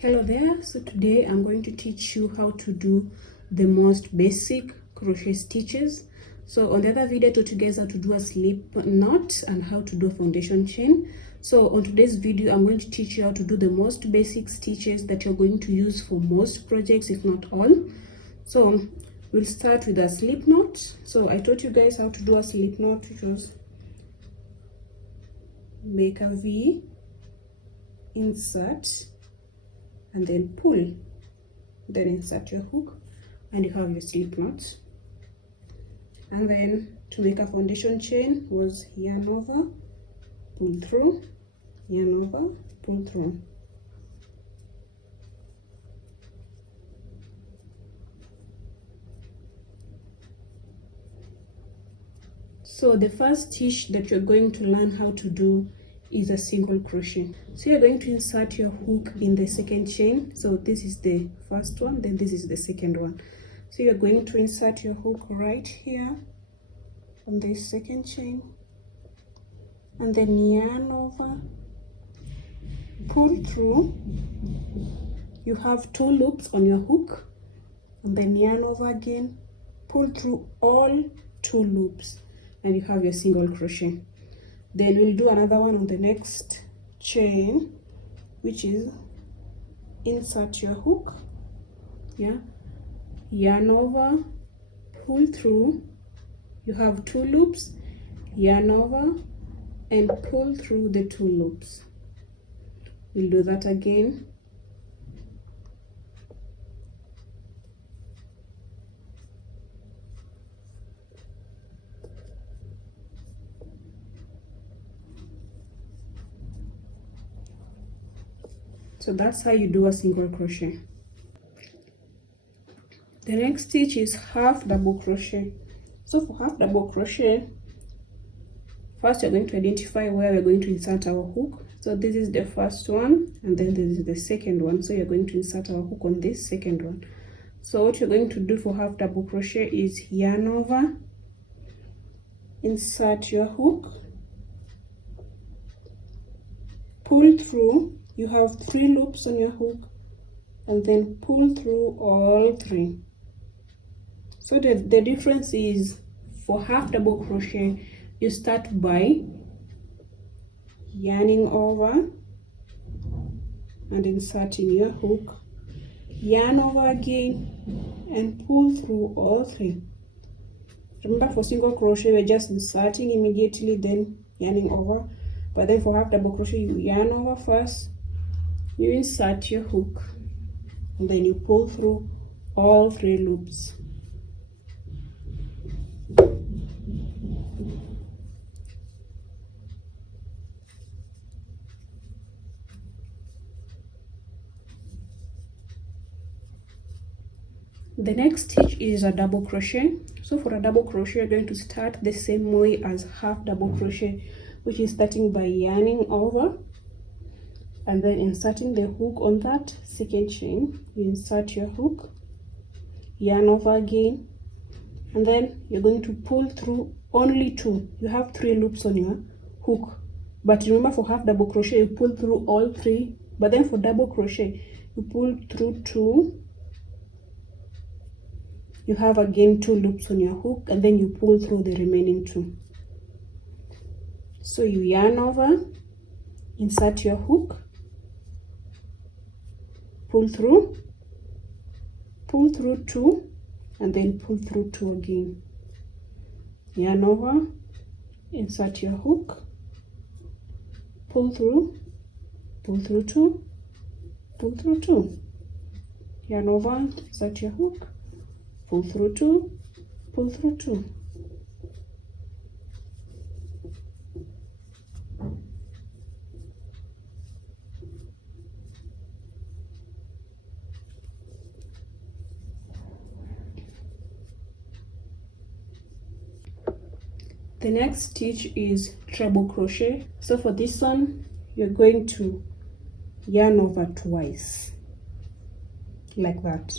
Hello there. So today I'm going to teach you how to do the most basic crochet stitches. So on the other video I taught you guys how to do a slip knot and how to do a foundation chain. So on today's video I'm going to teach you how to do the most basic stitches that you're going to use for most projects, if not all. So we'll start with a slip knot. So I taught you guys how to do a slip knot, which was make a V, insert, and then pull, then insert your hook, and you have your slip knot. And then to make a foundation chain was yarn over, pull through, yarn over, pull through. So the first stitch that you're going to learn how to do is a single crochet. So you're going to insert your hook in the second chain. So this is the first one, then this is the second one. So you're going to insert your hook right here on this second chain, and then yarn over, pull through. You have 2 loops on your hook, and then yarn over again, pull through all 2 loops, and you have your single crochet. Then we'll do another one on the next chain, which is insert your hook, yarn over, pull through. You have 2 loops, yarn over and pull through the 2 loops. We'll do that again. So that's how you do a single crochet. The next stitch is half double crochet. So for half double crochet, first you're going to identify where we're going to insert our hook. So this is the first one, and then this is the second one. So you're going to insert our hook on this second one. So what you're going to do for half double crochet is yarn over, insert your hook, pull through. You have 3 loops on your hook, and then pull through all 3. So the difference is, for half double crochet you start by yarning over and inserting your hook, yarn over again and pull through all 3. Remember, for single crochet we're just inserting immediately, then yarning over. But then for half double crochet you yarn over first, you insert your hook, and then you pull through all 3 loops. The next stitch is a double crochet. So for a double crochet you're going to start the same way as half double crochet, which is starting by yarning over and then inserting the hook on that second chain. You insert your hook, yarn over again, and then you're going to pull through only 2. You have 3 loops on your hook, but remember, for half double crochet you pull through all 3, but then for double crochet you pull through 2. You have again 2 loops on your hook, and then you pull through the remaining 2. So you yarn over, insert your hook, pull through 2, and then pull through 2 again. Yarn over, insert your hook, pull through 2, pull through 2. Yarn over, insert your hook, pull through 2, pull through 2. The next stitch is treble crochet. So for this one you're going to yarn over twice, like that,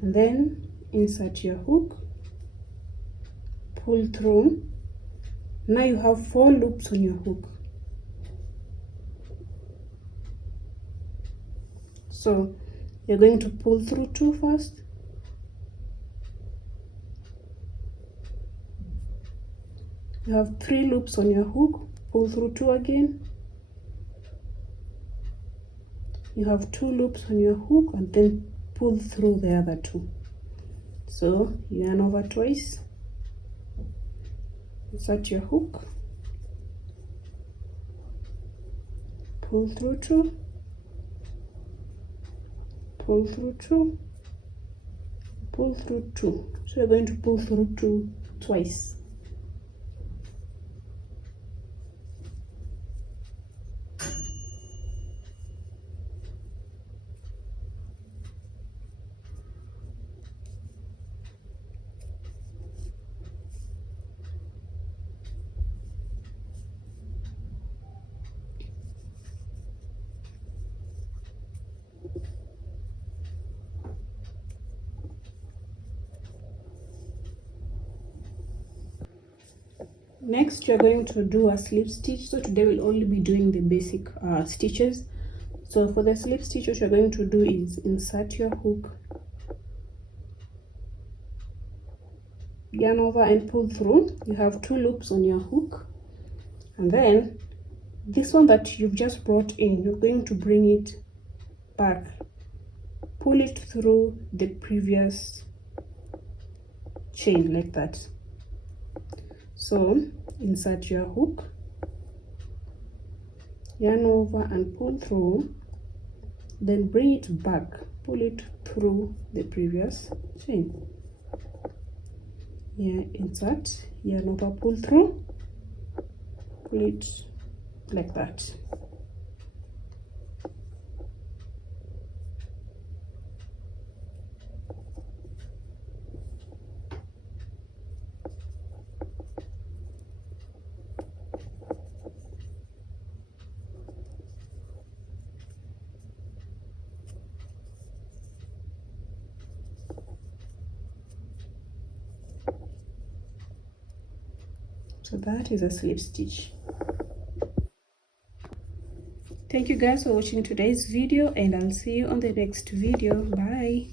and then insert your hook, pull through. Now you have 4 loops on your hook. So you're going to pull through 2 first, you have 3 loops on your hook, pull through 2 again, you have 2 loops on your hook, and then pull through the other 2. So you yarn over twice, insert your hook, pull through 2, pull through 2, pull through 2. So you're going to pull through 2 twice. Next, you're going to do a slip stitch. So today we'll only be doing the basic stitches. So for the slip stitch, what you're going to do is insert your hook, yarn over and pull through. You have 2 loops on your hook, and then this one that you've just brought in, you're going to bring it back, pull it through the previous chain like that. So insert your hook, yarn over and pull through, then bring it back, pull it through the previous chain. Here, insert, yarn over, pull through, pull it like that. So that is a slip stitch. Thank you guys for watching today's video, and I'll see you on the next video. Bye.